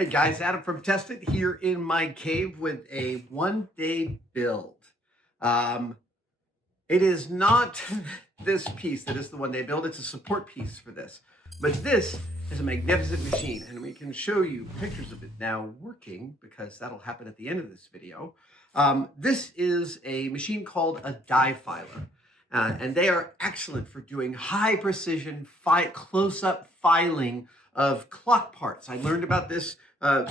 Hey guys, Adam from Test It here in my cave with a one-day build. Um, it is not this piece that is the one-day build, it's a support piece for this. But this is a magnificent machine, and we can show you pictures of it now working because that'll happen at the end of this video. This is a machine called a die filer. And they are excellent for doing high precision, close-up filing of clock parts. I learned about this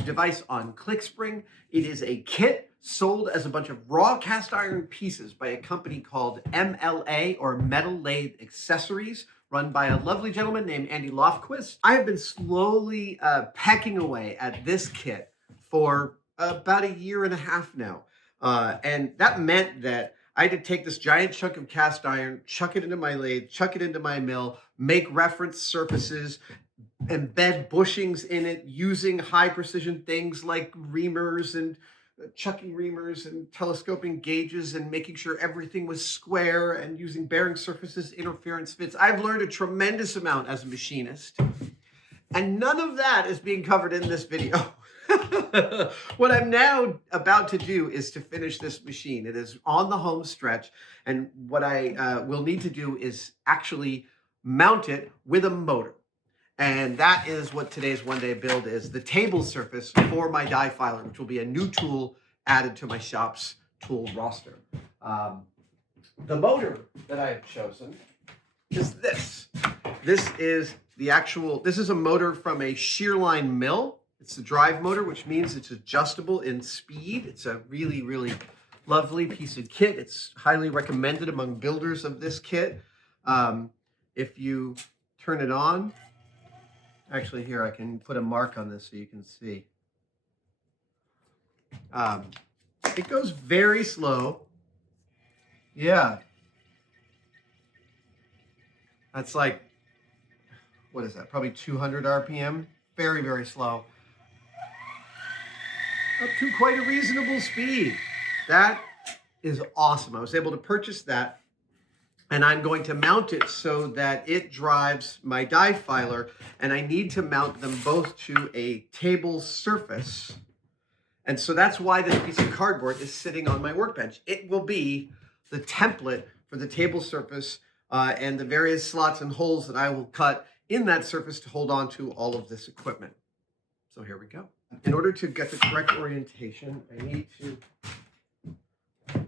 device on Clickspring. It is a kit sold as a bunch of raw cast iron pieces by a company called MLA, or Metal Lathe Accessories, run by a lovely gentleman named Andy Lofquist. I have been slowly pecking away at this kit for about a year and a half now. And that meant that I had to take this giant chunk of cast iron, chuck it into my lathe, chuck it into my mill, make reference surfaces, embed bushings in it using high precision things like reamers and chucking reamers and telescoping gauges and making sure everything was square and using bearing surfaces, interference fits. I've learned a tremendous amount as a machinist, and none of that is being covered in this video. What I'm now about to do is to finish this machine. It is on the home stretch, and what I will need to do is actually mount it with a motor. And that is what today's one-day build is, the table surface for my die filer, which will be a new tool added to my shop's tool roster. The motor that I have chosen is this. This is a motor from a shearline mill. It's a drive motor, which means it's adjustable in speed. It's a really, really lovely piece of kit. It's highly recommended among builders of this kit. If you turn it on, actually here, I can put a mark on this so you can see. It goes very slow. Yeah. That's like, what is that? Probably 200 RPM. Very, very slow. Up to quite a reasonable speed. That is awesome. I was able to purchase that, and I'm going to mount it so that it drives my die filer, and I need to mount them both to a table surface. And so that's why this piece of cardboard is sitting on my workbench. It will be the template for the table surface and the various slots and holes that I will cut in that surface to hold on to all of this equipment. So here we go. In order to get the correct orientation, I need to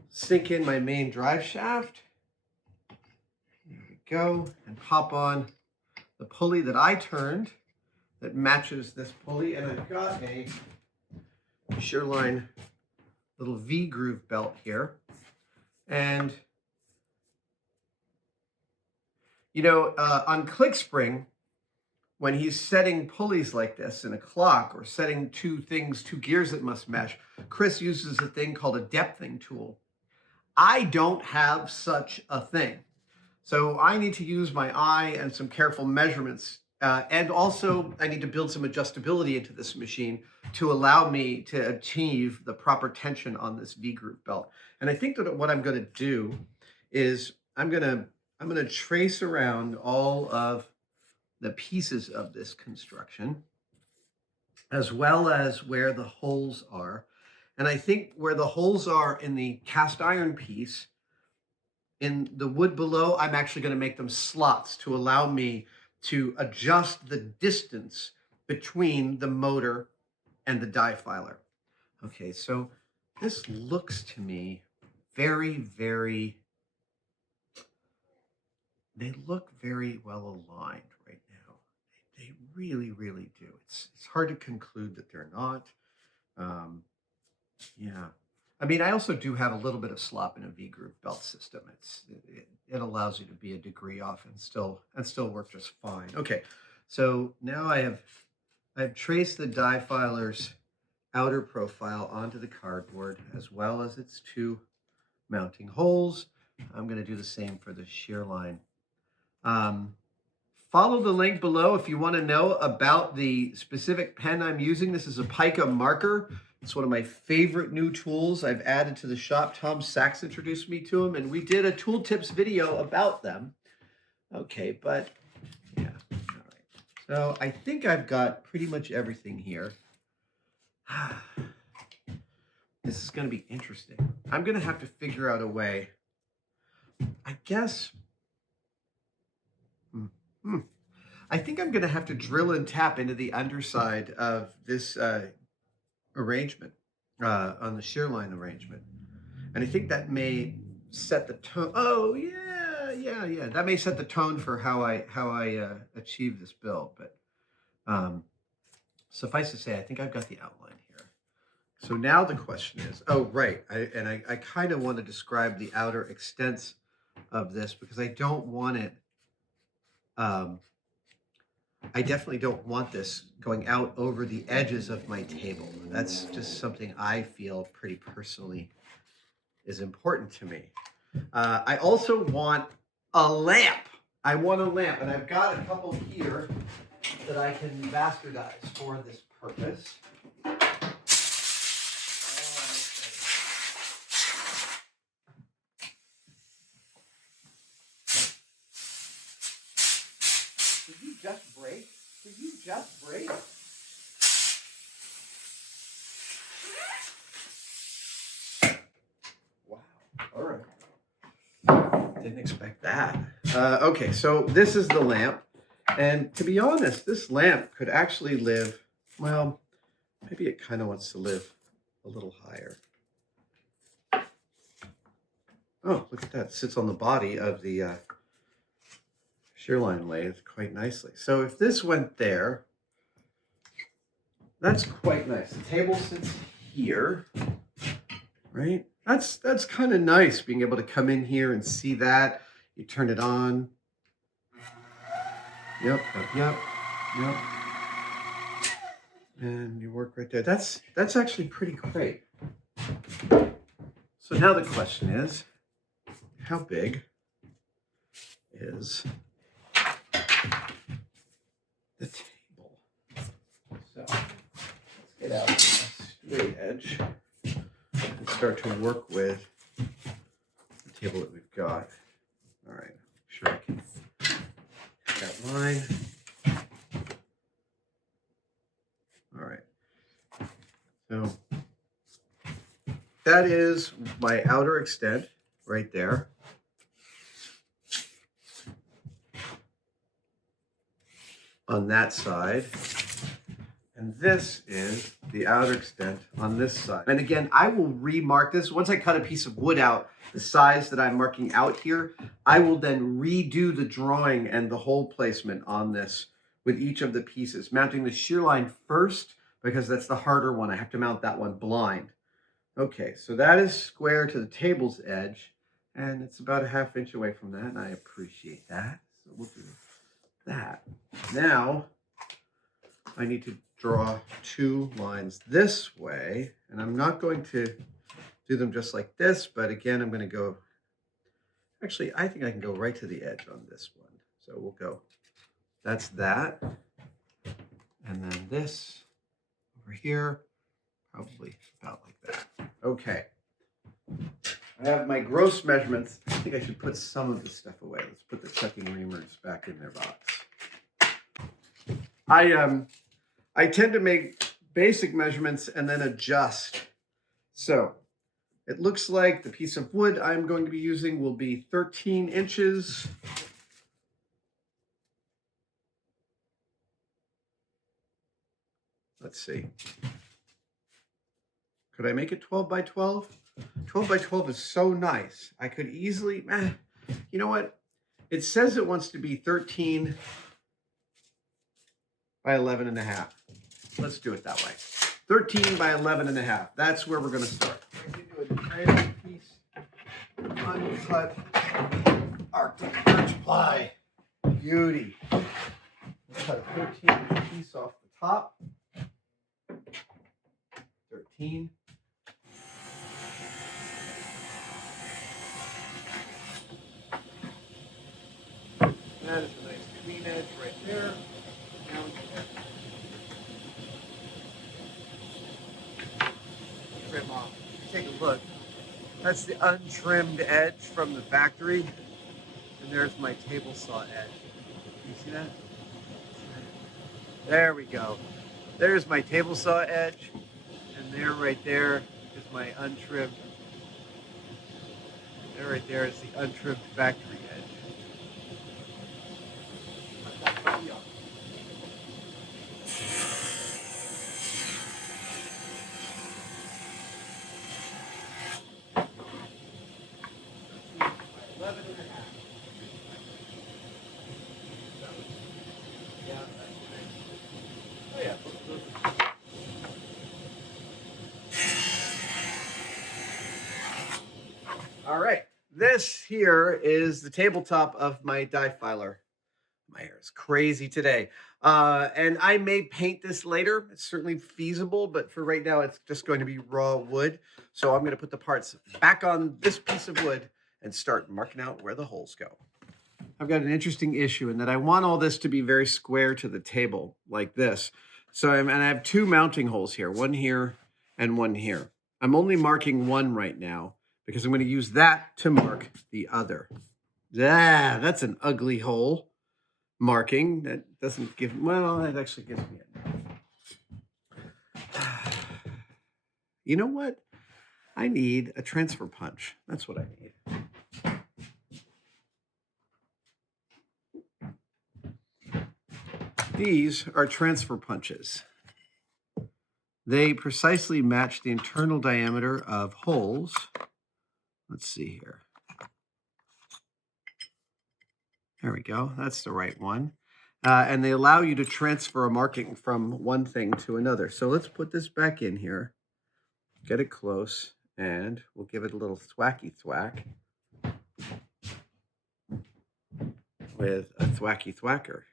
sink in my main drive shaft. There we go. And pop on the pulley that I turned that matches this pulley. And I've got a shearline little V-groove belt here. And, you know, on Clickspring, when he's setting pulleys like this in a clock or setting two gears that must mesh, Chris uses a thing called a depthing tool. I don't have such a thing. So I need to use my eye and some careful measurements. And also I need to build some adjustability into this machine to allow me to achieve the proper tension on this V-groove belt. And I think that what I'm going to do is I'm going to trace around all of the pieces of this construction, as well as where the holes are. And I think where the holes are in the cast iron piece, in the wood below, I'm actually going to make them slots to allow me to adjust the distance between the motor and the die filer. Okay, so this looks to me they look very well aligned right now. They really, really do. It's hard to conclude that they're not. Yeah. I mean, I also do have a little bit of slop in a V-groove belt system. It allows you to be a degree off and still work just fine. Okay, so now I've traced the die filer's outer profile onto the cardboard, as well as its two mounting holes. I'm going to do the same for the shear line. Follow the link below if you want to know about the specific pen I'm using. This is a pica marker. It's one of my favorite new tools I've added to the shop. Tom Sachs introduced me to them, and we did a tool tips video about them. Okay, but yeah, all right. So I think I've got pretty much everything here. This is going to be interesting. I'm going to have to figure out a way. I guess. I think I'm going to have to drill and tap into the underside of this arrangement on the shear line arrangement, and I think that may set the tone. Oh yeah. That may set the tone for how I achieve this build. But suffice to say, I think I've got the outline here. So now the question is, oh right, I kind of want to describe the outer extents of this because I don't want it. I definitely don't want this going out over the edges of my table. That's just something I feel pretty personally is important to me. I also want a lamp. I want a lamp, and I've got a couple here that I can bastardize for this purpose. Did you just break? Did you just break? Wow. All right. Didn't expect that. Okay, so this is the lamp. And to be honest, this lamp could actually live, well, maybe it kind of wants to live a little higher. Oh, look at that. It sits on the body of the shear line lathe quite nicely. So if this went there, that's quite nice. The table sits here, right? That's kind of nice being able to come in here and see that. You turn it on. Yep. And you work right there. That's actually pretty great. So now the question is, how big is the table? So let's get out the straight edge and start to work with the table that we've got. All right, make sure I can hit that line. All right, so that is my outer extent right there. On that side, and this is the outer extent on this side. And again, I will remark this. Once I cut a piece of wood out, the size that I'm marking out here, I will then redo the drawing and the hole placement on this with each of the pieces, mounting the shear line first because that's the harder one. I have to mount that one blind. Okay, so that is square to the table's edge, and it's about a ½ inch away from that, and I appreciate that. So we'll do that. Now, I need to draw 2 lines this way, and I'm not going to do them just like this, but again, I'm going to go, actually, I think I can go right to the edge on this one. So we'll go, that's that, and then this over here, probably about like that. Okay. I have my gross measurements. I think I should put some of this stuff away. Let's put the checking reamers back in their box. I tend to make basic measurements and then adjust. So it looks like the piece of wood I'm going to be using will be 13 inches. Let's see. Could I make it 12 by 12? 12 by 12 is so nice. I could easily, you know what? It says it wants to be 13 by 11.5. Let's do it that way. 13 by 11.5. That's where we're going to start. I'm going to do a tiny piece of uncut Arctic birch ply. Beauty. We'll cut a 13-inch piece off the top. 13. That is a nice clean edge right there. Now we can trim off. Take a look. That's the untrimmed edge from the factory. And there's my table saw edge. You see that? There we go. There's my table saw edge. And there, right there, is my untrimmed. There, right there, is the untrimmed factory edge. All right, this here is the tabletop of my die filer. My hair is crazy today. And I may paint this later. It's certainly feasible, but for right now, it's just going to be raw wood. So I'm going to put the parts back on this piece of wood and start marking out where the holes go. I've got an interesting issue in that I want all this to be very square to the table like this. So and I have two mounting holes here, one here and one here. I'm only marking one right now because I'm going to use that to mark the other. Yeah, that's an ugly hole marking. That doesn't give, well, that actually gives me it. You know what? I need a transfer punch. That's what I need. These are transfer punches. They precisely match the internal diameter of holes. Let's see here. There we go. That's the right one. And they allow you to transfer a marking from one thing to another. So let's put this back in here, get it close, and we'll give it a little thwacky thwack with a thwacky thwacker.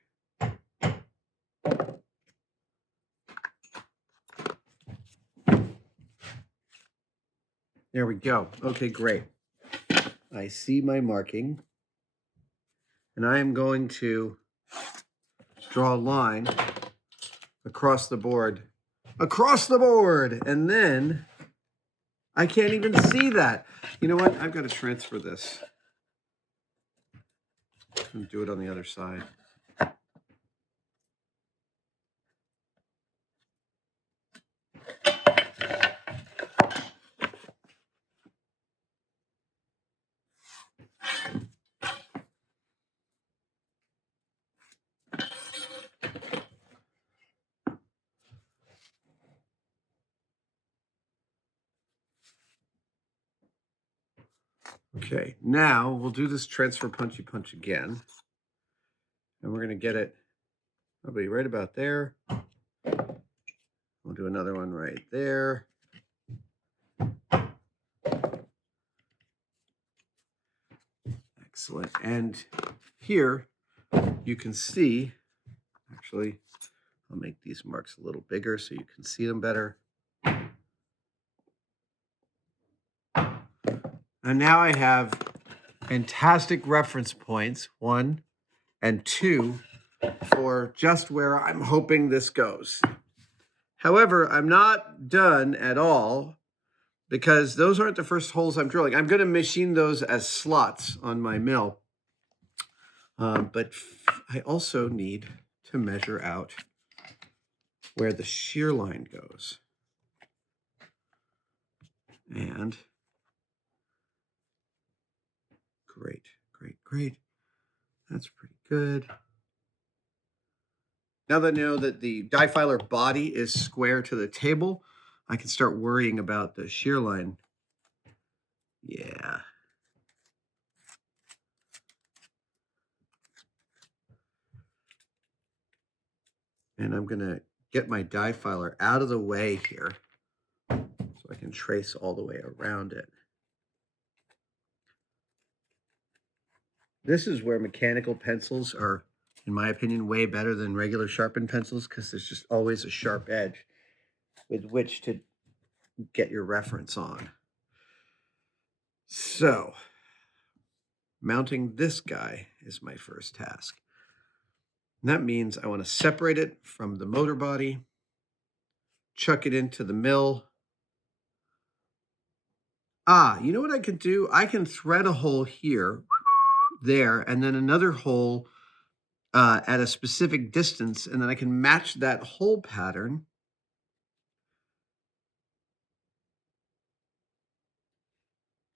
There we go. Okay, great. I see my marking, and I am going to draw a line across the board, and then I can't even see that. You know what? I've got to transfer this and do it on the other side. Okay, now we'll do this transfer punchy punch again. And we're going to get it probably right about there. We'll do another one right there. Excellent. And here you can see, actually, I'll make these marks a little bigger so you can see them better. And now I have fantastic reference points, 1 and 2, for just where I'm hoping this goes. However, I'm not done at all because those aren't the first holes I'm drilling. I'm going to machine those as slots on my mill. But I also need to measure out where the shear line goes. And great, great, great. That's pretty good. Now that I know that the die filer body is square to the table, I can start worrying about the shear line. Yeah. And I'm going to get my die filer out of the way here so I can trace all the way around it. This is where mechanical pencils are, in my opinion, way better than regular sharpened pencils because there's just always a sharp edge with which to get your reference on. So, mounting this guy is my first task. And that means I want to separate it from the motor body, chuck it into the mill. You know what I can do? I can thread a hole here, there, and then another hole at a specific distance, and then I can match that hole pattern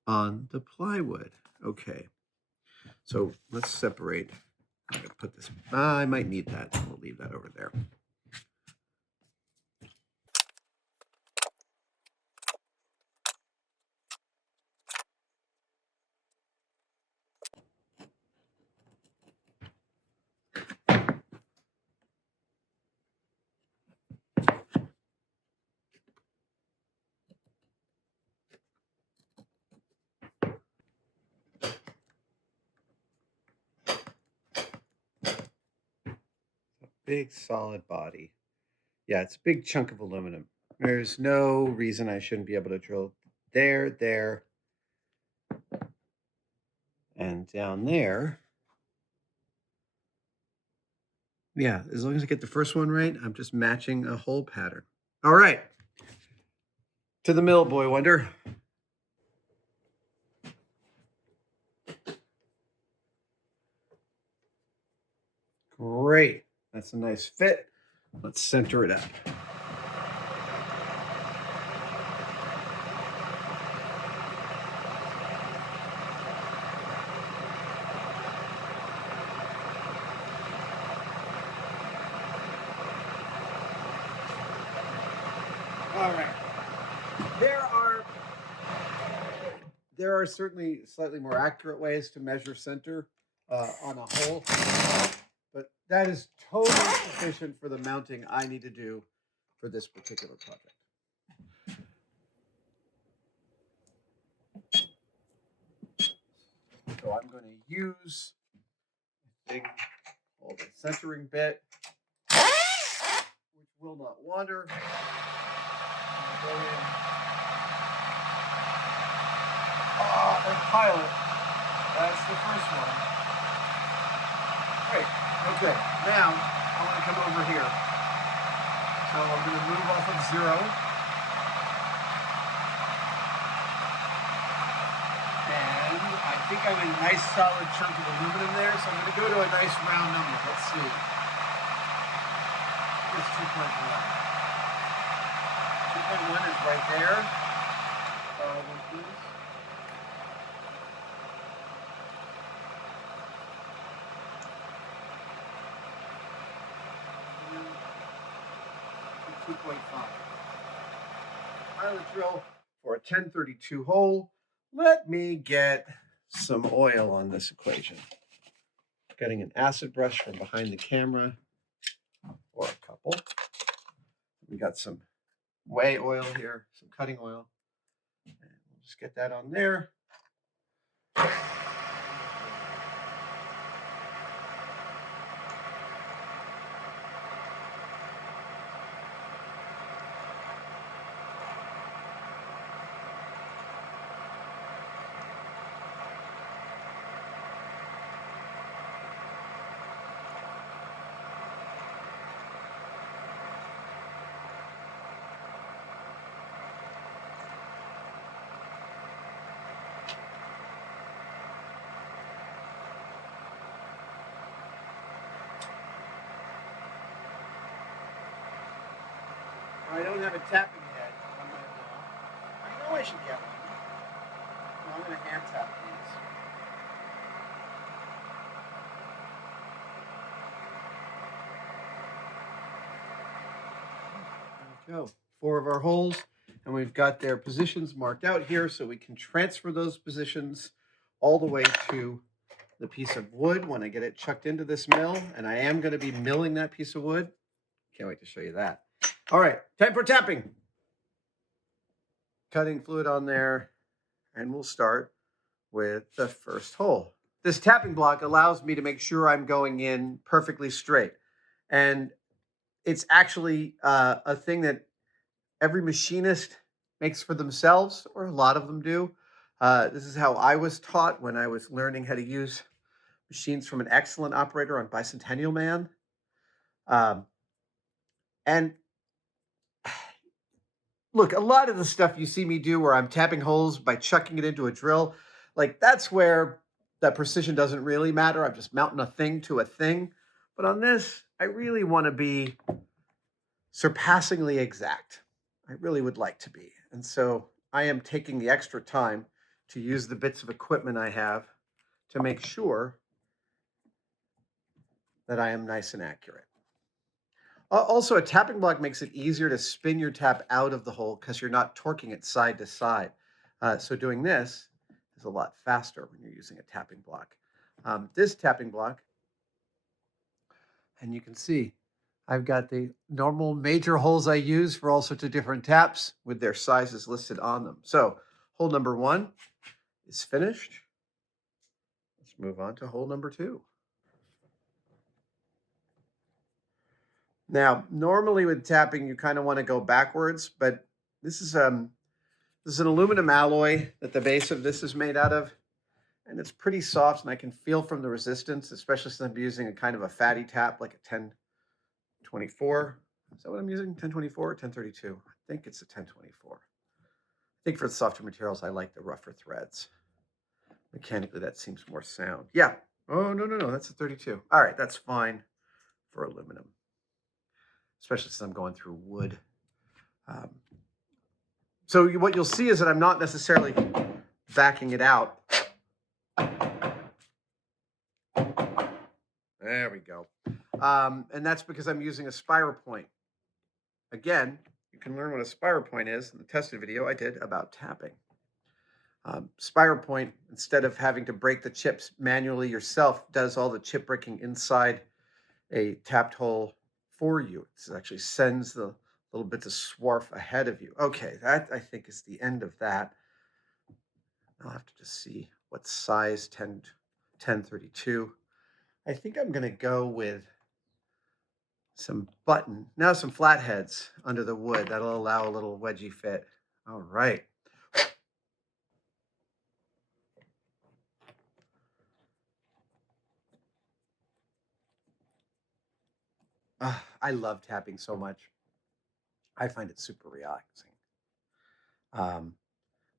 on the plywood. Okay, so let's separate. I'm going to put this, I might need that. We'll leave that over there. Big solid body. Yeah, it's a big chunk of aluminum. There's no reason I shouldn't be able to drill there, and down there. Yeah, as long as I get the first one right, I'm just matching a hole pattern. All right. To the mill, boy wonder. Great. That's a nice fit. Let's center it up. All right. There are certainly slightly more accurate ways to measure center on a hole, but that is totally sufficient for the mounting I need to do for this particular project. So I'm going to use a big old centering bit, which will not wander. Go in. And pilot. That's the first one. Great. Okay. Now I want to come over here. So I'm going to move off of 0. And I think I'm in a nice solid chunk of aluminum there. So I'm going to go to a nice round number. Let's see. It's 2.1. 2.1 is right there. Please. 2.5. Pilot drill for a 1032 hole. Let me get some oil on this equation. Getting an acid brush from behind the camera, or a couple. We got some whey oil here, some cutting oil. And we'll just get that on there. I don't have a tapping head on my wall. I know I should get one. No, I'm going to hand tap these. There we go. 4 of our holes, and we've got their positions marked out here so we can transfer those positions all the way to the piece of wood when I get it chucked into this mill, and I am going to be milling that piece of wood. Can't wait to show you that. All right, time for tapping. Cutting fluid on there, and we'll start with the first hole. This tapping block allows me to make sure I'm going in perfectly straight. And it's actually a thing that every machinist makes for themselves, or a lot of them do. This is how I was taught when I was learning how to use machines from an excellent operator on Bicentennial Man. And look, a lot of the stuff you see me do where I'm tapping holes by chucking it into a drill, like that's where that precision doesn't really matter. I'm just mounting a thing to a thing. But on this, I really want to be surpassingly exact. I really would like to be. And so I am taking the extra time to use the bits of equipment I have to make sure that I am nice and accurate. Also, a tapping block makes it easier to spin your tap out of the hole because you're not torquing it side to side. So doing this is a lot faster when you're using a tapping block. This tapping block, and you can see I've got the normal major holes I use for all sorts of different taps with their sizes listed on them. So hole number 1 is finished. Let's move on to hole number 2. Now, normally with tapping, you kind of want to go backwards, but this is an aluminum alloy that the base of this is made out of, and it's pretty soft, and I can feel from the resistance, especially since I'm using a kind of a fatty tap, like a 1024. Is that what I'm using? 1024 or 1032? I think it's a 1024. I think for the softer materials, I like the rougher threads. Mechanically, that seems more sound. Yeah. Oh, no, that's a 32. All right, that's fine for aluminum, especially since I'm going through wood. So what you'll see is that I'm not necessarily backing it out. There we go. And that's because I'm using a spiral point. Again, you can learn what a spiral point is in the tested video I did about tapping. Spiral point, instead of having to break the chips manually yourself, does all the chip breaking inside a tapped hole for you. It actually sends the little bits of swarf ahead of you. Okay, that I think is the end of that. I'll have to just see what size 1032. I think I'm going to go with some flatheads under the wood. That'll allow a little wedgie fit. All right. I love tapping so much. I find it super relaxing.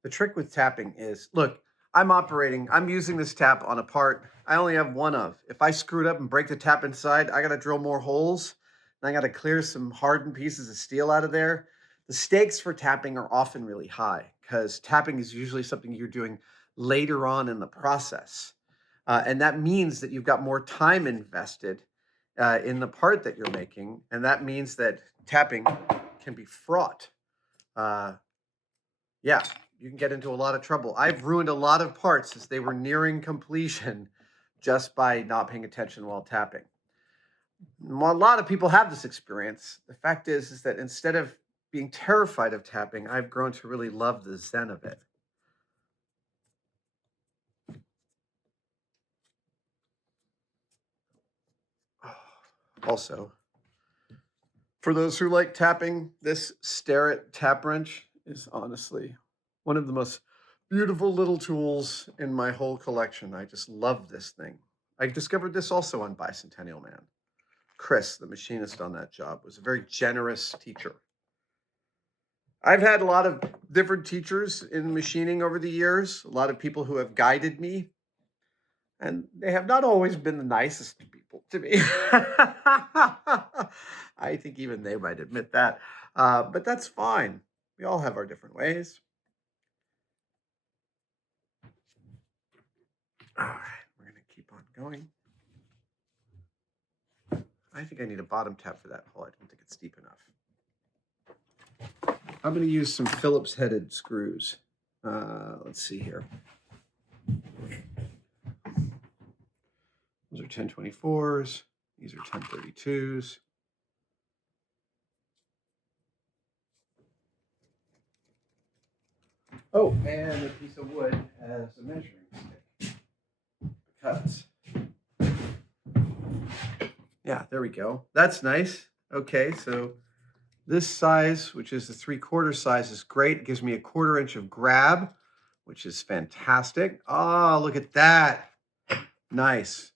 The trick with tapping is, look, I'm using this tap on a part I only have one of. If I screw it up and break the tap inside, I got to drill more holes, and I got to clear some hardened pieces of steel out of there. The stakes for tapping are often really high because tapping is usually something you're doing later on in the process. And that means that you've got more time invested in the part that you're making, and that means that tapping can be fraught. Yeah, you can get into a lot of trouble. I've ruined a lot of parts as they were nearing completion just by not paying attention while tapping. A lot of people have this experience. The fact is that instead of being terrified of tapping, I've grown to really love the zen of it. Also, for those who like tapping, this Starrett tap wrench is honestly one of the most beautiful little tools in my whole collection. I just love this thing. I discovered this also on Bicentennial Man. Chris, the machinist on that job, was a very generous teacher. I've had a lot of different teachers in machining over the years, a lot of people who have guided me, and they have not always been the nicest people to me. I think even they might admit that, but that's fine. We all have our different ways. All right, we're going to keep on going. I think I need a bottom tap for that hole. I don't think it's deep enough. I'm going to use some Phillips headed screws. Let's see here. Those are 1024s. These are 1032s. Oh, and a piece of wood as a measuring stick. Cuts. Yeah, there we go. That's nice. Okay, so this size, which is the 3/4 size, is great. It gives me a 1/4 inch of grab, which is fantastic. Oh, look at that. Nice.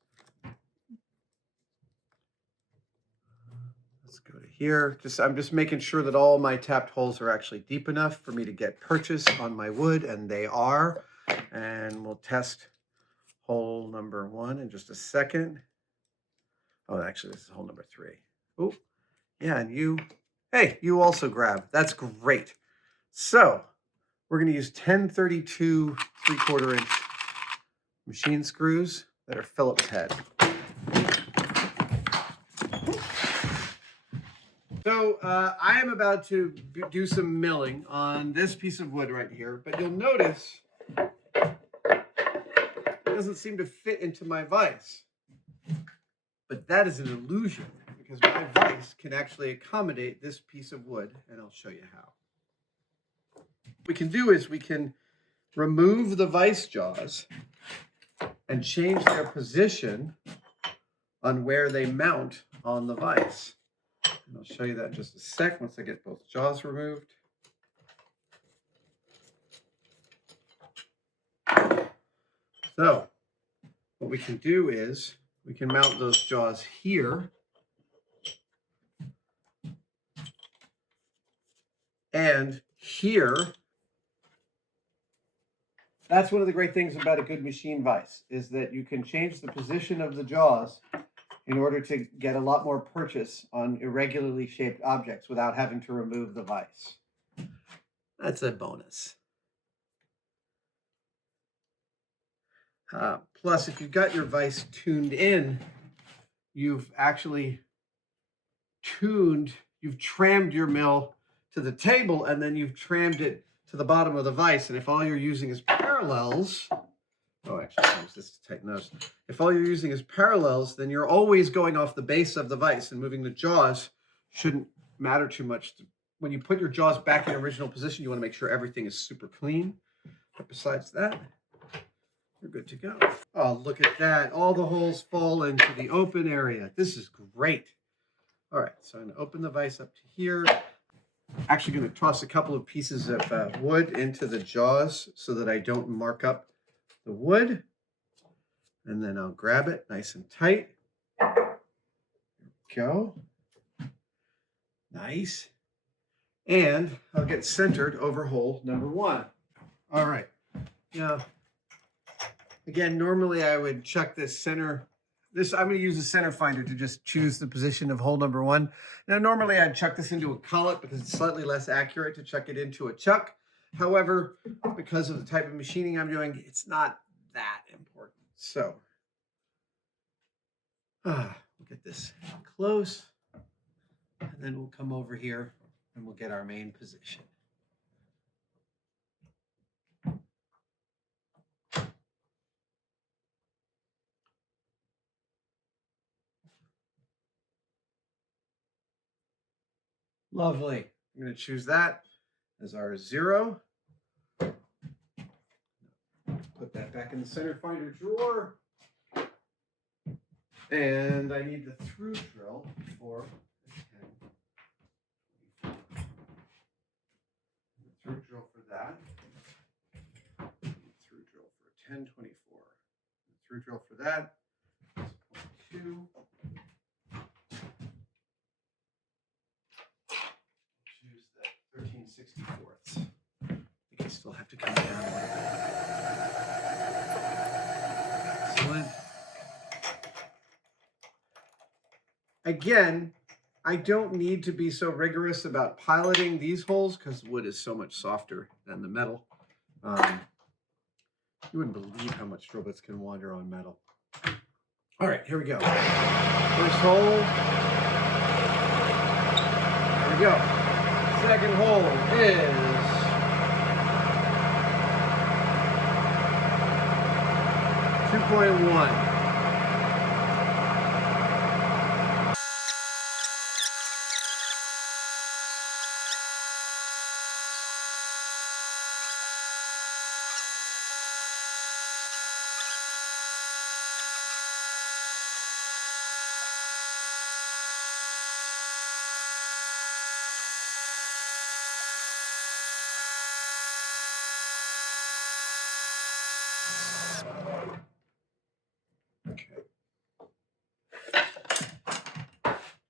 Let's go to here. I'm just making sure that all my tapped holes are actually deep enough for me to get purchase on my wood, and they are. And we'll test hole number 1 in just a second. Oh, actually, this is hole number 3. Oh, yeah, and you also grab. That's great. So We're going to use 1032 3/4 inch machine screws that are Phillips head. So I am about to do some milling on this piece of wood right here, but you'll notice it doesn't seem to fit into my vise. But that is an illusion, because my vise can actually accommodate this piece of wood, and I'll show you how. What we can do is we can remove the vise jaws and change their position on where they mount on the vise. And I'll show you that in just a sec once I get both jaws removed. So what we can do is we can mount those jaws here and here. That's one of the great things about a good machine vise, is that you can change the position of the jaws in order to get a lot more purchase on irregularly shaped objects without having to remove the vise. That's a bonus. Plus, if you've got your vise tuned in, you've actually you've trammed your mill to the table, and then you've trammed it to the bottom of the vise. And if all you're using is parallels, oh, actually, I use this to tighten those. If all you're using is parallels, then you're always going off the base of the vise, and moving the jaws shouldn't matter too much. When you put your jaws back in original position, you want to make sure everything is super clean. But besides that, you're good to go. Oh, look at that. All the holes fall into the open area. This is great. All right, so I'm going to open the vise up to here. Actually going to toss a couple of pieces of wood into the jaws so that I don't mark up the wood. And then I'll grab it nice and tight. There we go. Nice. And I'll get centered over hole number 1. All right. Now, again, normally I would chuck this center. I'm going to use a center finder to just choose the position of hole number 1. Now, normally I'd chuck this into a collet because it's slightly less accurate to chuck it into a chuck. However, because of the type of machining I'm doing, it's not that important. So, we'll get this close, and then we'll come over here and we'll get our main position. Lovely. I'm going to choose that as our 0. Put that back in the center finder drawer. And I need the through drill for the 10. The through drill for that. The through drill for 1024. The through drill for that is 0.2. Choose the 13/64. I think I still have to come down a little bit. Excellent. Again, I don't need to be so rigorous about piloting these holes because wood is so much softer than the metal. You wouldn't believe how much drill bits can wander on metal. All right, here we go. First hole. There we go. Second hole is 2.1.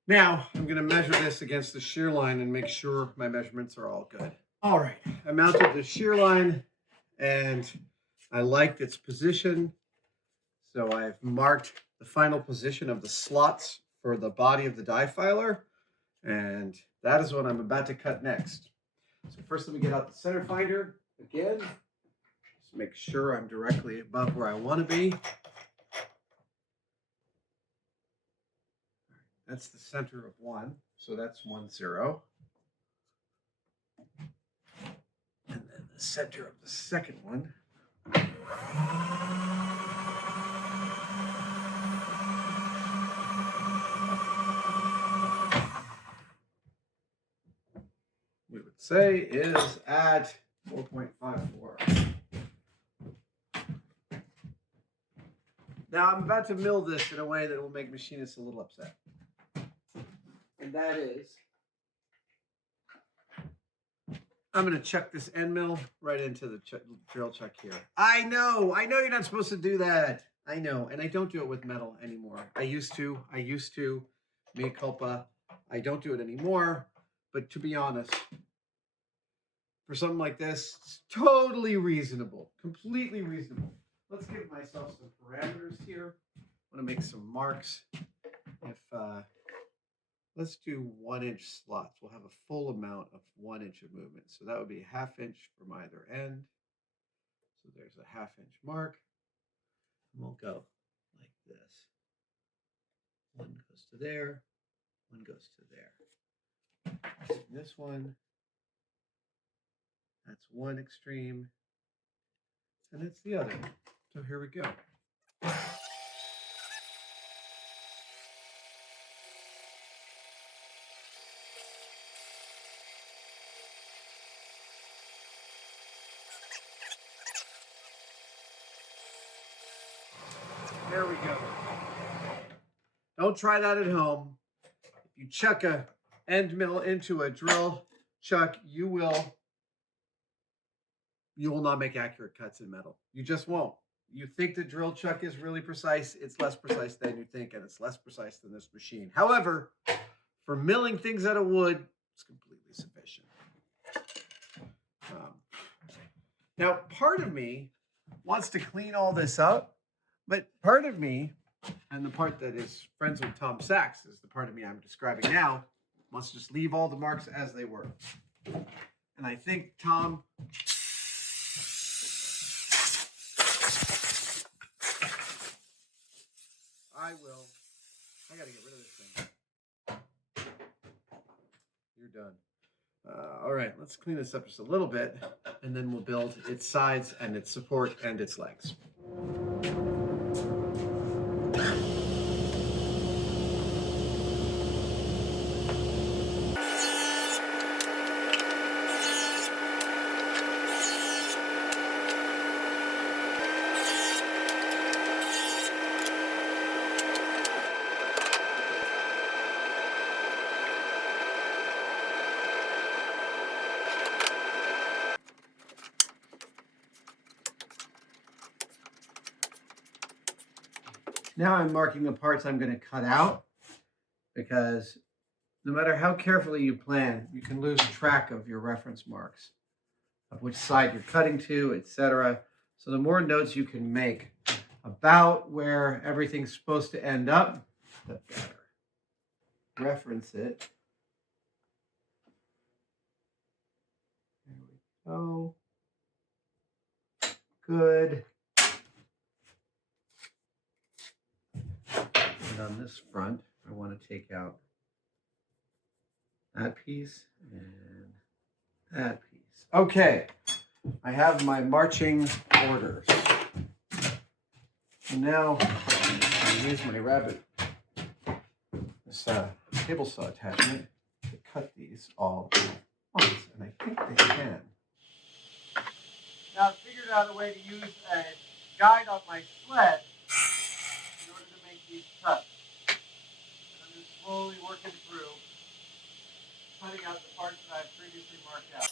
Now, I'm going to measure this against the shear line and make sure my measurements are all good. All right, I mounted the shear line and I liked its position. So I've marked the final position of the slots for the body of the die filer. And that is what I'm about to cut next. So first, let me get out the center finder Again, just make sure I'm directly above where I want to be. That's the center of 1, so that's 1, 0. And then the center of the second one. We would say is at 4.54. Now I'm about to mill this in a way that will make machinists a little upset. And that is, I'm going to chuck this end mill right into the drill chuck here. I know you're not supposed to do that. I know, and I don't do it with metal anymore. I used to, mea culpa. I don't do it anymore, but to be honest, for something like this, it's totally reasonable, completely reasonable. Let's give myself some parameters here. I want to make some marks. Let's do 1-inch slots. We'll have a full amount of 1 inch of movement. So that would be a 1/2 inch from either end. So there's a 1/2 inch mark. And we'll go like this. 1 goes to there, 1 goes to there. And this one, that's one extreme, and it's the other. So here we go. There we go. Don't try that at home. If you chuck a end mill into a drill chuck, you will not make accurate cuts in metal. You just won't. You think the drill chuck is really precise. It's less precise than you think, and it's less precise than this machine. However, for milling things out of wood, it's completely sufficient. Now, part of me wants to clean all this up, but part of me, and the part that is friends with Tom Sachs is the part of me I'm describing now, wants to just leave all the marks as they were. And I think Tom... I gotta get rid of this thing. You're done. All right, let's clean this up just a little bit, and then we'll build its sides and its support and its legs. Now I'm marking the parts I'm going to cut out, because no matter how carefully you plan, you can lose track of your reference marks, of which side you're cutting to, etc. So the more notes you can make about where everything's supposed to end up, the better. Reference it. There we go. Good. And on this front, I want to take out that piece and that piece. Okay, I have my marching orders. And now I use my this table saw attachment to cut these all at once, and I think they can. Now I've figured out a way to use a guide on my sled in order to make these cuts. And I'm just slowly working through, cutting out the parts that I've previously marked out.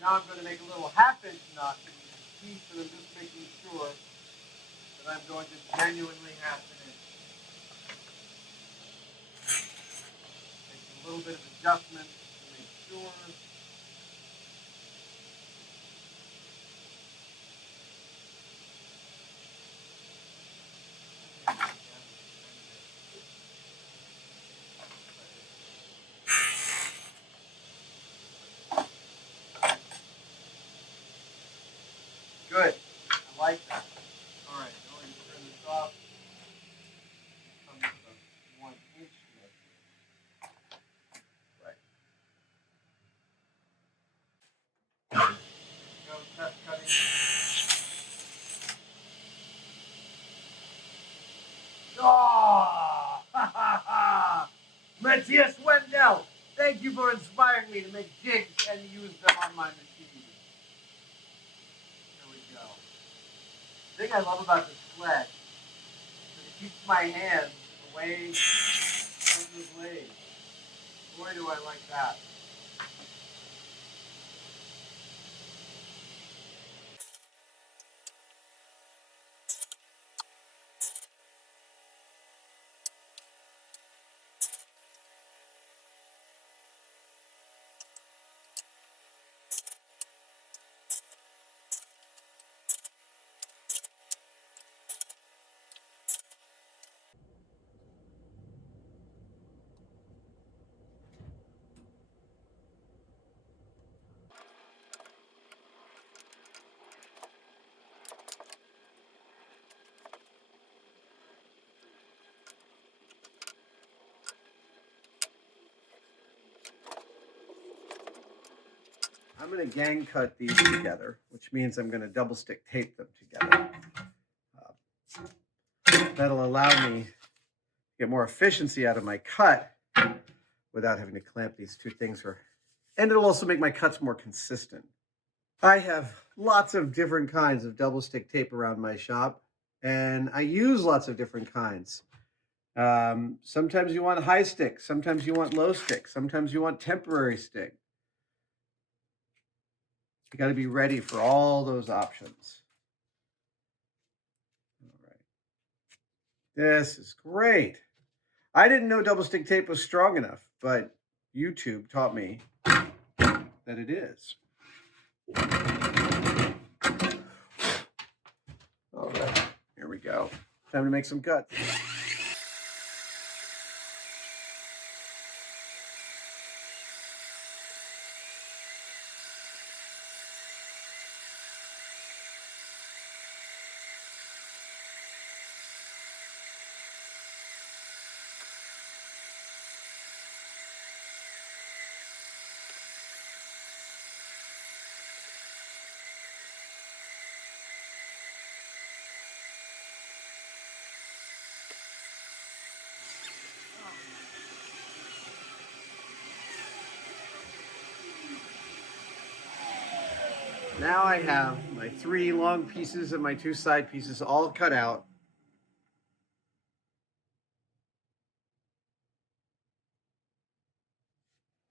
Now I'm going to make a little 1/2 inch notch in this piece, and I'm just making sure that I'm going to genuinely 1/2 inch. Takes a little little bit of adjustment to make sure. Good. I like that. All right, now we're going to turn this off. Come to the 1-inch measure. Right. Go test cutting. Oh! Ha ha ha! Matthias Wendell, thank you for inspiring me to make jigs and use them on my machine. Here we go. The thing I love about the sled is it keeps my hands away from the blade. Boy, do I like that. I'm going to gang cut these together, which means I'm going to double stick tape them together. That'll allow me to get more efficiency out of my cut without having to clamp these two things. And it'll also make my cuts more consistent. I have lots of different kinds of double stick tape around my shop, and I use lots of different kinds. Sometimes you want high stick, sometimes you want low stick, sometimes you want temporary stick. You got to be ready for all those options. All right. This is great. I didn't know double stick tape was strong enough, but YouTube taught me that it is. All right, here we go. Time to make some cuts. Now I have my 3 long pieces and my 2 side pieces all cut out.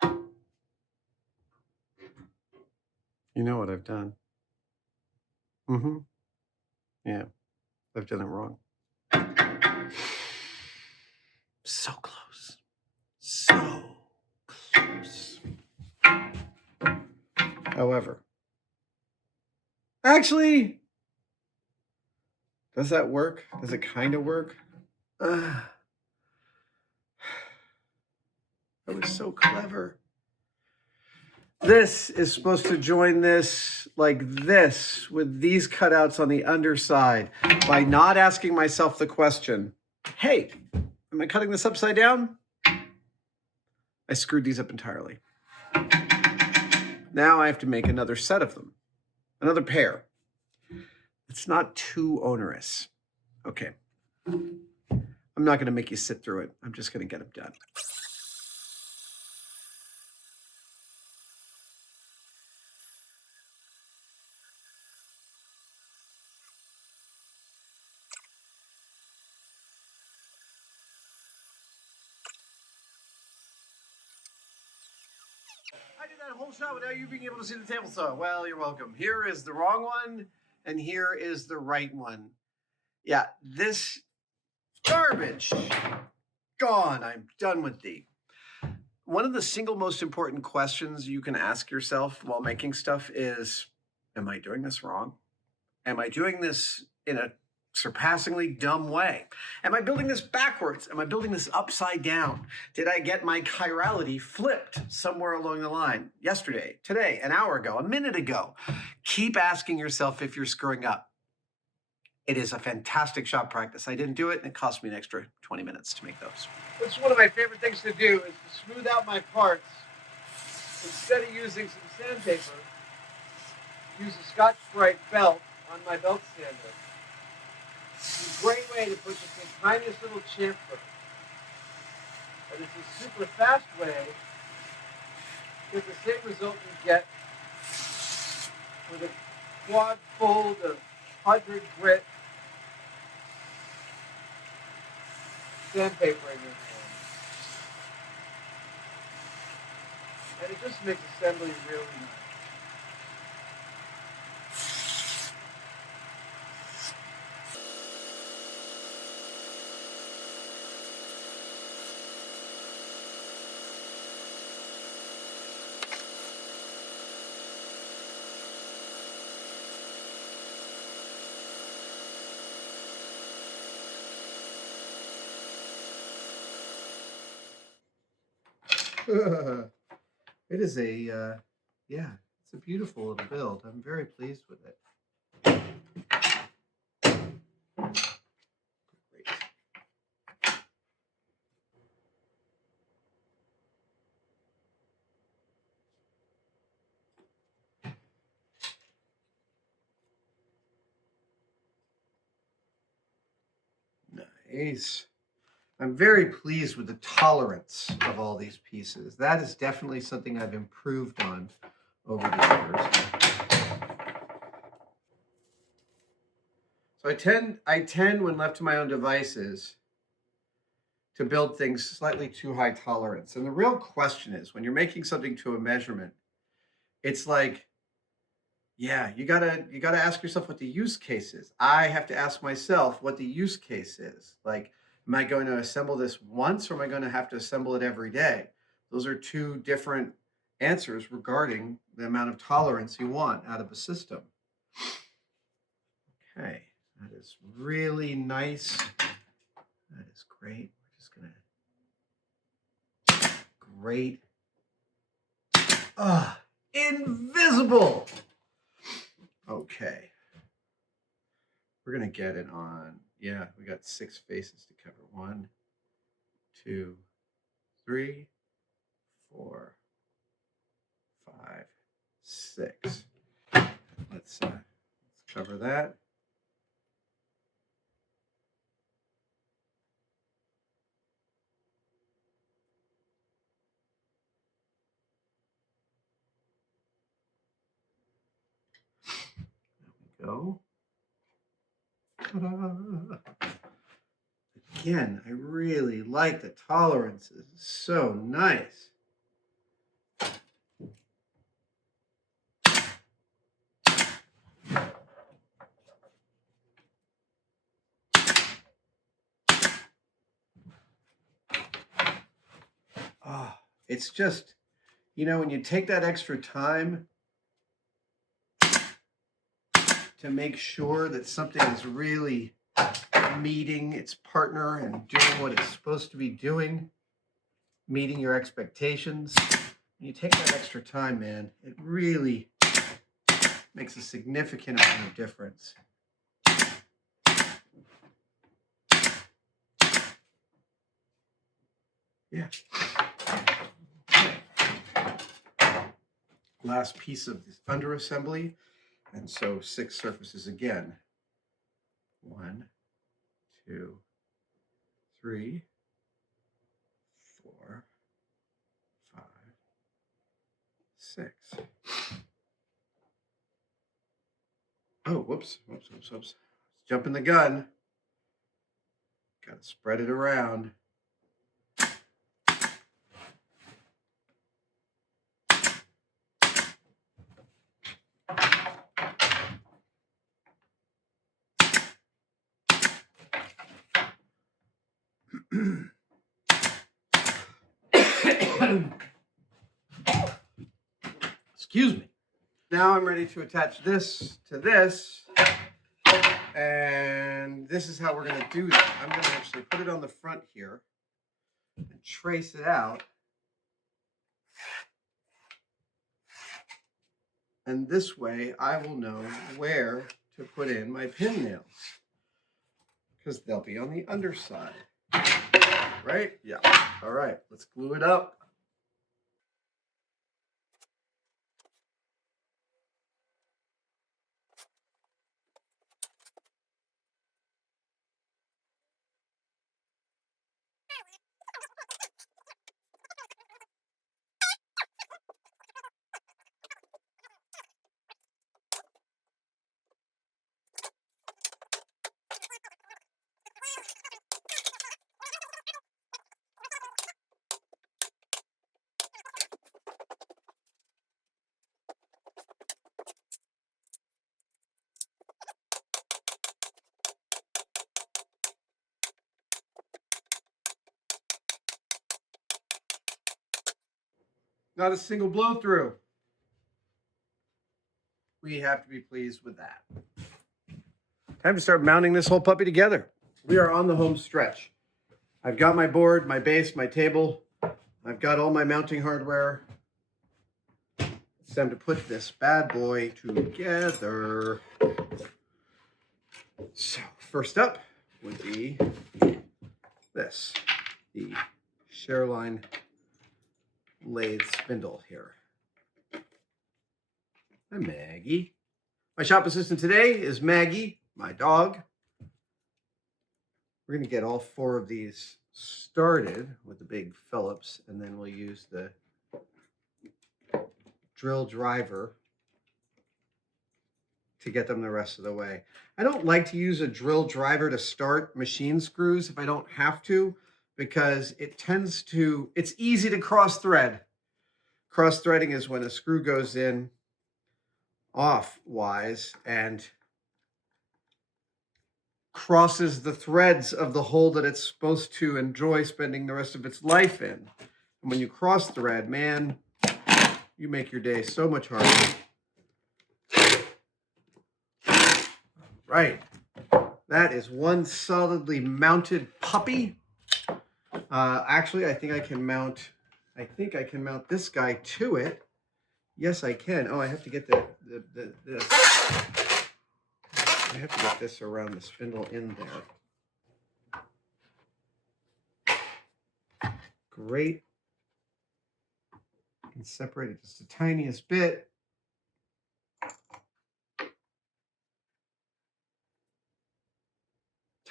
You know what I've done? Yeah, I've done it wrong. So close. So close. However, actually, does that work? Does it kind of work? I was so clever. This is supposed to join this like this with these cutouts on the underside by not asking myself the question, hey, am I cutting this upside down? I screwed these up entirely. Now I have to make another set of them, another pair. It's not too onerous. Okay. I'm not going to make you sit through it. I'm just going to get them done. I did that whole shot without you being able to see the table saw. Well, you're welcome. Here is the wrong one, and here is the right one. Yeah, this garbage. Gone. I'm done with thee. one of the single most important questions you can ask yourself while making stuff is, am I doing this wrong? Am I doing this in a surpassingly dumb way? Am I building this backwards? Am I building this upside down? Did I get my chirality flipped somewhere along the line? Yesterday, today, an hour ago, a minute ago? Keep asking yourself if you're screwing up. It is a fantastic shop practice. I didn't do it, and it cost me an extra 20 minutes to make those. It's one of my favorite things to do is to smooth out my parts. Instead of using some sandpaper, use a Scotch-Brite belt on my belt sander. It's a great way to put just the tiniest little chamfer. And it's a super fast way to get the same result you get with a quad fold of 100 grit sandpaper in your hand. And it just makes assembly really nice. It is a, yeah, it's a beautiful little build. I'm very pleased with it. Great. Nice. I'm very pleased with the tolerance of all these pieces. That is definitely something I've improved on over the years. So I tend when left to my own devices to build things slightly too high tolerance. And the real question is, when you're making something to a measurement, it's like, yeah, you gotta ask yourself what the use case is. I have to ask myself what the use case is. Like, am I going to assemble this once, or am I going to have to assemble it every day? Those are two different answers regarding the amount of tolerance you want out of a system. Okay, that is really nice. That is great. We're just gonna, great. Ah, invisible. Okay. We're going to get it on, yeah, we got 6 faces to cover. 1, 2, 3, 4, 5, 6. Let's cover that. There we go. Ta-da. Again, I really like the tolerances. It's so nice. Oh, it's just, you know, when you take that extra time to make sure that something is really meeting its partner and doing what it's supposed to be doing, meeting your expectations. When you take that extra time, man, it really makes a significant amount of difference. Yeah. Last piece of this under assembly, and so 6 surfaces again. 1, 2, 3, 4, 5, 6. Oh, whoops. Jumping the gun. Got to spread it around. Excuse me. Now I'm ready to attach this to this. And this is how we're going to do that. I'm going to actually put it on the front here and trace it out. And this way I will know where to put in my pin nails, because they'll be on the underside. Right? Yeah. All right, let's glue it up. Not a single blow through. We have to be pleased with that. Time to start mounting this whole puppy together. We are on the home stretch. I've got my board, my base, my table. I've got all my mounting hardware. It's time to put this bad boy together. So first up would be this, the Shareline lathe spindle here. Hi, Maggie. My shop assistant today is Maggie, my dog. We're going to get all 4 of these started with the big Phillips, and then we'll use the drill driver to get them the rest of the way. I don't like to use a drill driver to start machine screws if I don't have to, because it's easy to cross thread. Cross threading is when a screw goes in off wise and crosses the threads of the hole that it's supposed to enjoy spending the rest of its life in. And when you cross thread, man, you make your day so much harder. Right. That is one solidly mounted puppy. Actually, I think I can mount this guy to it. Yes, I can. Oh, I have to get this. I have to get this around the spindle in there. Great. I can separate it just the tiniest bit.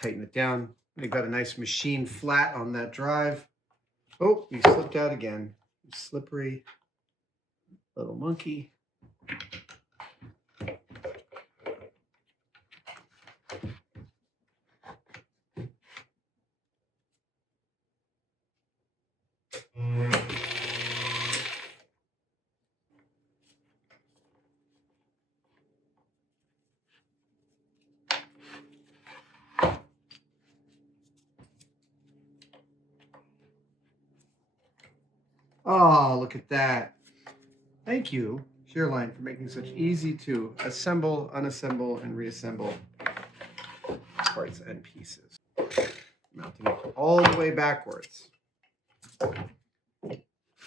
Tighten it down. We've got a nice machine flat on that drive. Oh, you slipped out again. You slippery little monkey. Oh, look at that. Thank you, Shareline, for making such easy to assemble, unassemble, and reassemble parts and pieces. Mounting it all the way backwards.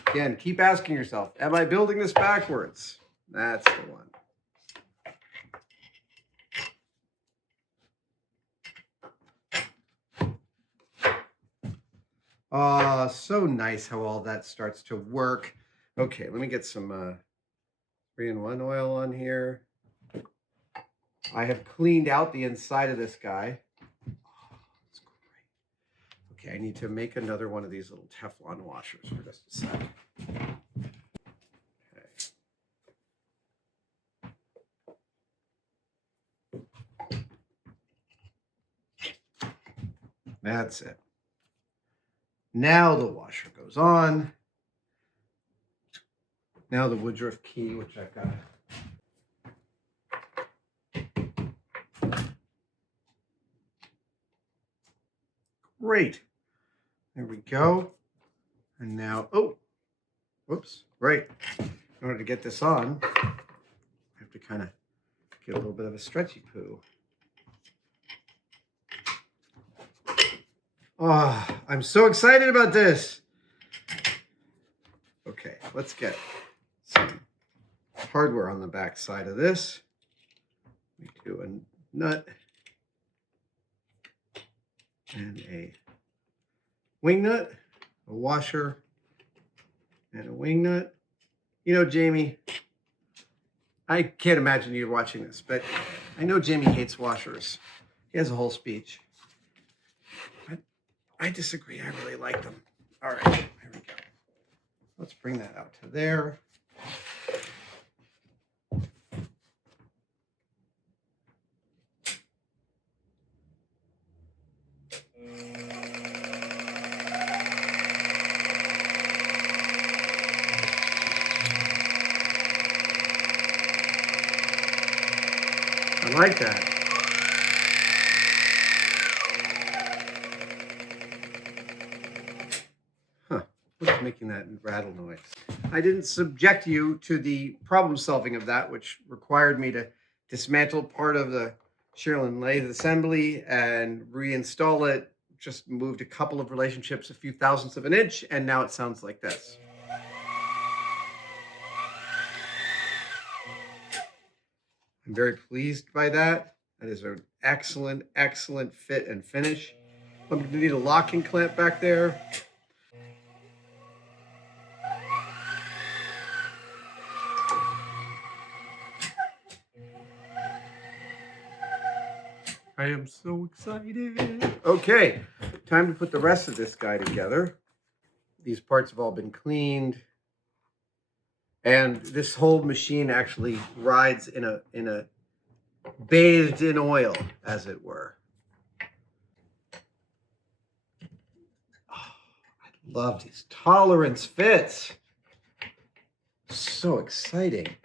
Again, keep asking yourself, am I building this backwards? That's the one. So nice how all that starts to work. Okay, let me get some 3-in-1 oil on here. I have cleaned out the inside of this guy. Oh, that's great. Okay, I need to make another one of these little Teflon washers for just a sec. Okay. That's it. Now the washer goes on. Now the Woodruff key, which I've got. Great. There we go. And now, oh, whoops, right. In order to get this on, I have to kind of get a little bit of a stretchy poo. Oh, I'm so excited about this. Okay, let's get some hardware on the back side of this. We do a nut and a wing nut, a washer, and a wing nut. You know, Jamie, I can't imagine you watching this, but I know Jamie hates washers. He has a whole speech. I disagree. I really like them. All right, here we go. Let's bring that out to there. I like that. Huh, what's making that rattle noise? I didn't subject you to the problem solving of that, which required me to dismantle part of the Shearlin lathe assembly and reinstall it. Just moved a couple of relationships, a few thousandths of an inch, and now it sounds like this. I'm very pleased by that. That is an excellent, excellent fit and finish. I'm going to need a locking clamp back there. I am so excited. Okay, time to put the rest of this guy together. These parts have all been cleaned. And this whole machine actually rides in a bathed in oil, as it were. Oh, I love these tolerance fits. So exciting.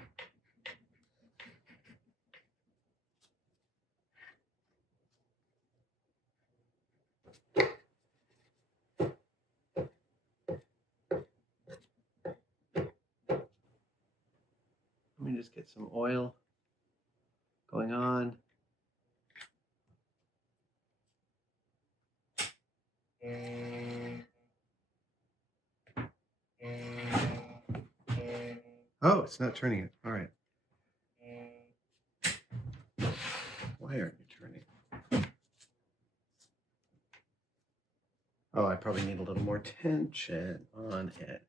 Let me just get some oil going on. Oh, it's not turning it. All right. Why aren't you turning? Oh, I probably need a little more tension on it.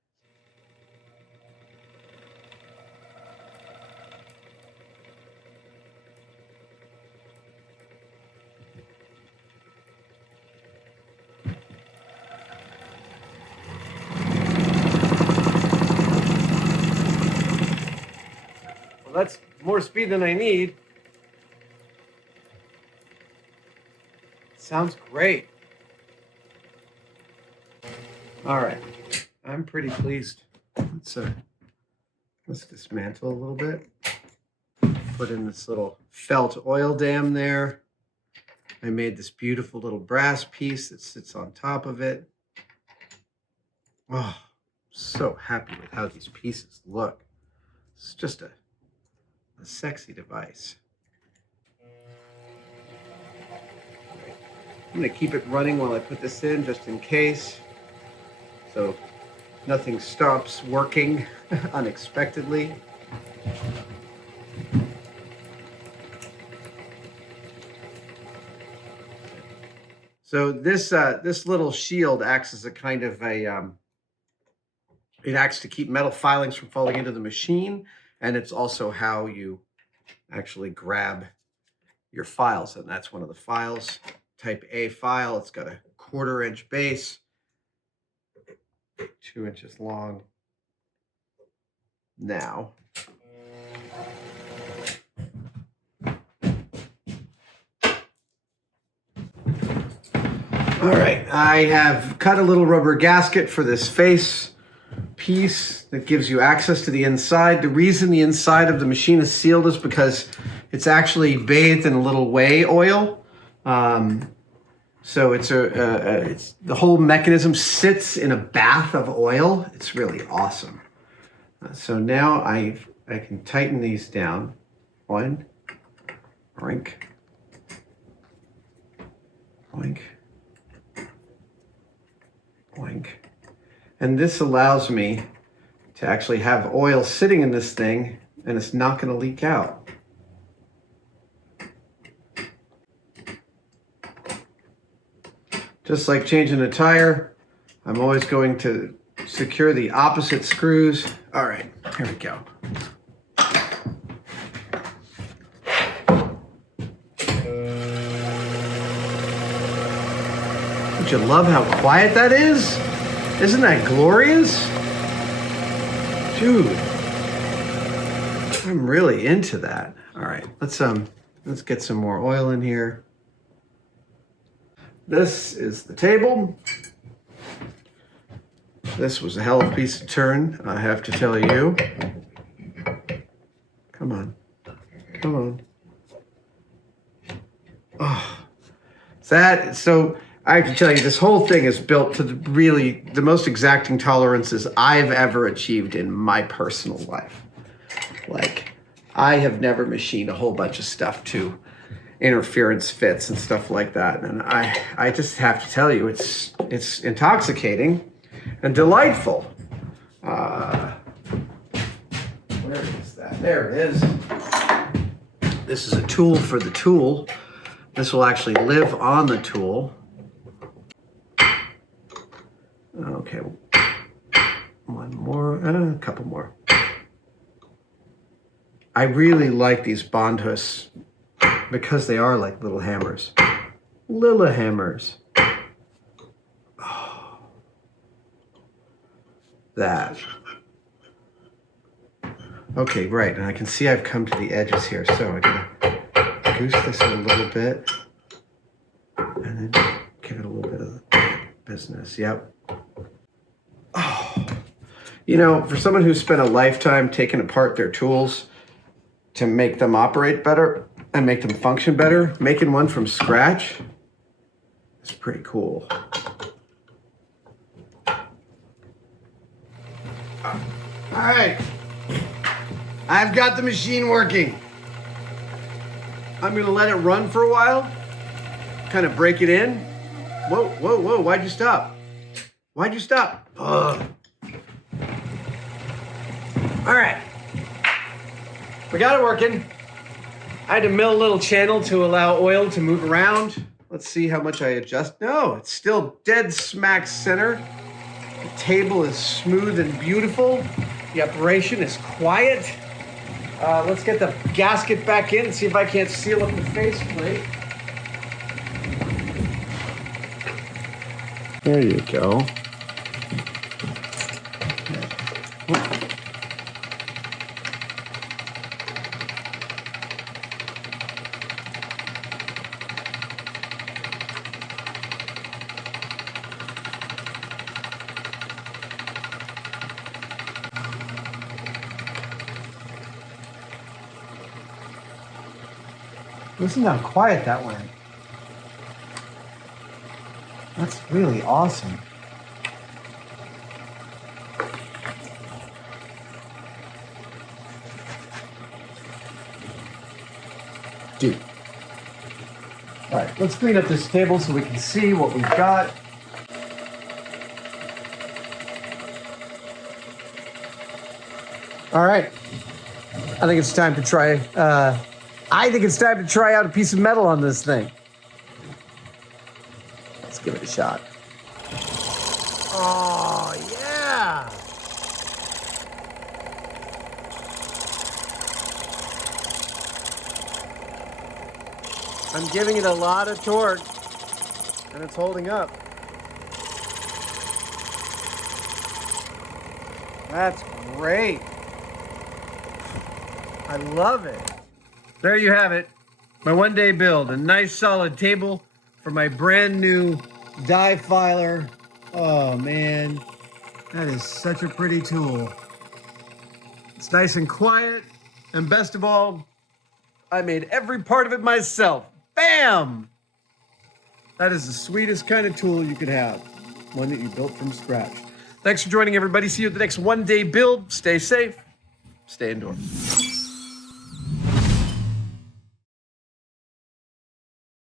Well, that's more speed than I need. Sounds great. All right, I'm pretty pleased. Let's dismantle a little bit. Put in this little felt oil dam there. I made this beautiful little brass piece that sits on top of it. Oh, so happy with how these pieces look. It's just a sexy device. I'm going to keep it running while I put this in, just in case. So nothing stops working unexpectedly. So this little shield acts as a kind of it acts to keep metal filings from falling into the machine, and it's also how you actually grab your files, and that's one of the files. Type A file. It's got a 1/4 inch base, 2 inches long. Now, all right, I have cut a little rubber gasket for this face piece that gives you access to the inside. The reason the inside of the machine is sealed is because it's actually bathed in a little whey oil. So it's the whole mechanism sits in a bath of oil. It's really awesome. So now I can tighten these down. One, boink, boink, boink. And this allows me to actually have oil sitting in this thing and it's not going to leak out. Just like changing a tire, I'm always going to secure the opposite screws. All right, here we go. Don't you love how quiet that is? Isn't that glorious? Dude, I'm really into that. All right, let's get some more oil in here. This is the table. This was a hell of a piece of turn, I have to tell you. Come on, come on. Oh, so I have to tell you, this whole thing is built to the most exacting tolerances I've ever achieved in my personal life. Like, I have never machined a whole bunch of stuff to interference fits and stuff like that. And I just have to tell you, it's intoxicating and delightful. Where is that? There it is. This is a tool for the tool. This will actually live on the tool. Okay, one more, a couple more. I really like these Bondhus because they are like little hammers. Little hammers. Oh, that. Okay, right, and I can see I've come to the edges here, so I gotta goose this a little bit and then give it a little bit of business. Yep. Oh, you know, for someone who's spent a lifetime taking apart their tools to make them operate better and make them function better, making one from scratch is pretty cool. All right, I've got the machine working. I'm gonna let it run for a while, kind of break it in. Whoa, whoa, whoa, why'd you stop? Why'd you stop? Ugh. All right, we got it working. I had to mill a little channel to allow oil to move around. Let's see how much I adjust. No, it's still dead smack center. The table is smooth and beautiful. The operation is quiet. Let's get the gasket back in and see if I can't seal up the faceplate. There you go. Listen to how quiet that went. That's really awesome. Dude. All right, let's clean up this table so we can see what we've got. All right. I think it's time to try out a piece of metal on this thing. Let's give it a shot. Oh, yeah. I'm giving it a lot of torque, and it's holding up. That's great. I love it. There you have it. My one-day build. A nice solid table for my brand new die filer. Oh, man. That is such a pretty tool. It's nice and quiet. And best of all, I made every part of it myself. Bam! That is the sweetest kind of tool you could have. One that you built from scratch. Thanks for joining, everybody. See you at the next one-day build. Stay safe. Stay indoors.